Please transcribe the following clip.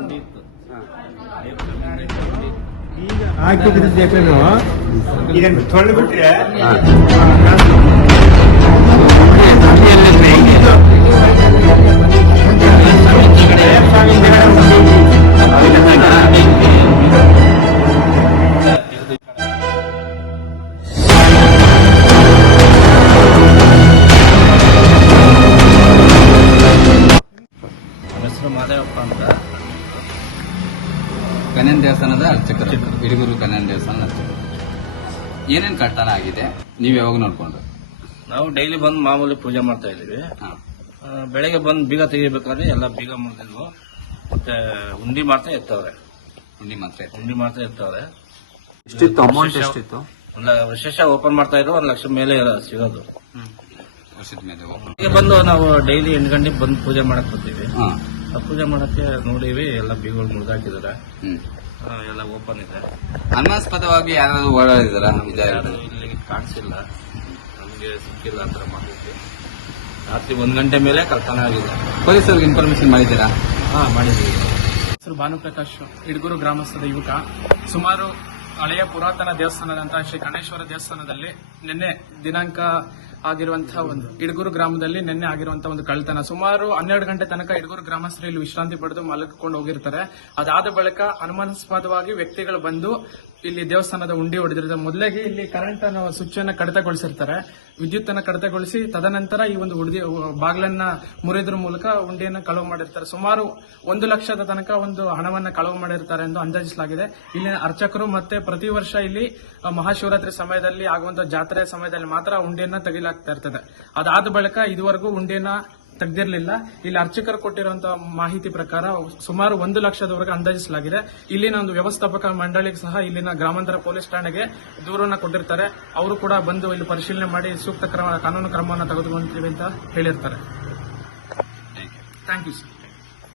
ಉಂಡಿ ಇತ್ತು. ಈಗ ಹಾಕಿದ್ರು ಇದನ್ನು ತೊಳೆದ್ಬಿಟ್ರೆ ಹೆಸರು ಮಾದೇವಪ್ಪ ಅಂತ. ಕನ್ಯನ್ ದೇವಸ್ಥಾನದ ಅರ್ಚಕರು, ಹಿಡಿಗೂರು ಕನ್ಯನ್ ದೇವಸ್ಥಾನದ ಅರ್ಚಕರು. ಏನೇನ್ ಕಳ್ತನ ಆಗಿದೆ ನೀವ್ ಯಾವಾಗ ನೋಡ್ಕೊಂಡು? ನಾವು ಡೈಲಿ ಬಂದು ಮಾಮೂಲಿ ಪೂಜೆ ಮಾಡ್ತಾ ಇದೀವಿ. ಬೆಳಗ್ಗೆ ಬಂದು ಬೀಗ ತೆಗಿಬೇಕಾದ್ರೆ ಎಲ್ಲ ಬೀಗ ಮುರಿದಿದ್ವು. ಮತ್ತೆ ಉಂಡಿ ಮಾತ್ರ ಎತ್ತವ್ರೆ. ಉಂಡಿ ಎತ್ತವ್ರೆ. ಎಷ್ಟಿತ್ತು ಅಮೌಂಟ್? ಎಷ್ಟಿತ್ತು? ವಿಶೇಷ ಓಪನ್ ಮಾಡ್ತಾ ಇದ್ರು 1 ಲಕ್ಷ ಮೇಲೆ ಸಿಗೋದು. ವರ್ಷದ ಮೇಲೆ ಬೆಳಗ್ಗೆ ಬಂದು ನಾವು ಡೈಲಿ 8 ಗಂಟೆಗೆ ಬಂದು ಪೂಜೆ ಮಾಡಕ್ ಬರ್ತೀವಿ. ಪೂಜೆ ಮಾಡಕ್ಕೆ ನೋಡಿವಿ ಎಲ್ಲ ಬೀಗಗಳು ಮುರಿದಾಕಿದಾರೆ. ಎಲ್ಲ ಓಪನ್ ಇದೆ. ಅನುಮಾನಾಸ್ಪದವಾಗಿ ಯಾರಾದ್ರೂ ಓಡಾಡಿದಾರ? ಇಲ್ಲಿ ಕಾಣಿಸಿಲ್ಲ, ನಮಗೆ ಸಿಕ್ಕಿಲ್ಲ ಆತರ ಮಾಹಿತಿ. ರಾತ್ರಿ 1 ಗಂಟೆ ಮೇಲೆ ಕಳ್ತನ ಆಗಿದೆ. ಪೊಲೀಸರಿಗೆ ಇನ್ಫಾರ್ಮೇಶನ್ ಮಾಡಿದ್ದೀರಾ? ಮಾಡಿದ್ದೀವಿ. ಹೆಸರು ಭಾನುಪ್ರಕಾಶ್, ಹಿಡಗೂರು ಗ್ರಾಮಸ್ಥದ ಯುವಕ. ಸುಮಾರು ಹಳೆಯ ಪುರಾತನ ದೇವಸ್ಥಾನದಂತಹ ಶ್ರೀ ಗಣೇಶ್ವರ ದೇವಸ್ಥಾನದಲ್ಲಿ ನಿನ್ನೆ ದಿನಾಂಕ ಆಗಿರುವಂತಹ ಒಂದು ಹಿಡಗೂರು ಗ್ರಾಮದಲ್ಲಿ ನಿನ್ನೆ ಆಗಿರುವಂತಹ ಒಂದು ಕಳ್ತನ. ಸುಮಾರು 12 ಗಂಟೆ ತನಕ ಹಿಡಗೂರು ಗ್ರಾಮಸ್ಥರು ಇಲ್ಲಿ ವಿಶ್ರಾಂತಿ ಪಡೆದು ಮಲಗಿಕೊಂಡು ಹೋಗಿರ್ತಾರೆ. ಅದಾದ ಬಳಿಕ ಅನುಮಾನಾಸ್ಪದವಾಗಿ ವ್ಯಕ್ತಿಗಳು ಬಂದು ಇಲ್ಲಿ ದೇವಸ್ಥಾನದ ಉಂಡಿ ಹೊಡೆದಿರ್ತಾರೆ. ಮೊದಲಿಗೆ ಇಲ್ಲಿ ಕರೆಂಟ್ ಅನ್ನು ಸ್ವಿಚ್ ಅನ್ನ ಕಡಿತಗೊಳಿಸಿರ್ತಾರೆ, ವಿದ್ಯುತ್ ಅನ್ನ ಕಡಿತಗೊಳಿಸಿ ತದನಂತರ ಈ ಒಂದು ಬಾಗಿಲನ್ನ ಮುರಿದ್ರ ಮೂಲಕ ಉಂಡಿಯನ್ನು ಕಳವು ಮಾಡಿರ್ತಾರೆ. ಸುಮಾರು 1 ಲಕ್ಷದ ತನಕ ಒಂದು ಹಣವನ್ನ ಕಳವು ಮಾಡಿರ್ತಾರೆ ಎಂದು ಅಂದಾಜಿಸಲಾಗಿದೆ. ಇಲ್ಲಿನ ಅರ್ಚಕರು ಮತ್ತೆ ಪ್ರತಿ ವರ್ಷ ಇಲ್ಲಿ ಮಹಾಶಿವರಾತ್ರಿ ಸಮಯದಲ್ಲಿ ಆಗುವಂತಹ ಜಾತ್ರೆ ಸಮಯದಲ್ಲಿ ಮಾತ್ರ ಉಂಡಿಯನ್ನ ತೆಗಿಲಾಗ್ತಾ ಇರ್ತದೆ. ಅದಾದ ಬಳಿಕ ಇದುವರೆಗೂ ಉಂಡಿಯನ್ನ ತೆಗೆದಿರಲಿಲ್ಲ. ಇಲ್ಲಿ ಅರ್ಚಕರು ಕೊಟ್ಟಿರುವಂತಹ ಮಾಹಿತಿ ಪ್ರಕಾರ ಸುಮಾರು 1 ಲಕ್ಷದವರೆಗೆ ಅಂದಾಜಿಸಲಾಗಿದೆ. ಇಲ್ಲಿನ ಒಂದು ವ್ಯವಸ್ಥಾಪಕ ಮಂಡಳಿಗೆ ಸಹ ಇಲ್ಲಿನ ಗ್ರಾಮಾಂತರ ಪೊಲೀಸ್ ಠಾಣೆಗೆ ದೂರನ್ನ ಕೊಟ್ಟಿರ್ತಾರೆ. ಅವರು ಕೂಡ ಬಂದು ಇಲ್ಲಿ ಪರಿಶೀಲನೆ ಮಾಡಿ ಸೂಕ್ತ ಕಾನೂನು ಕ್ರಮವನ್ನು ತೆಗೆದುಕೊಂತೀವಿ ಅಂತ ಹೇಳಿರ್ತಾರೆ. Thank you sir.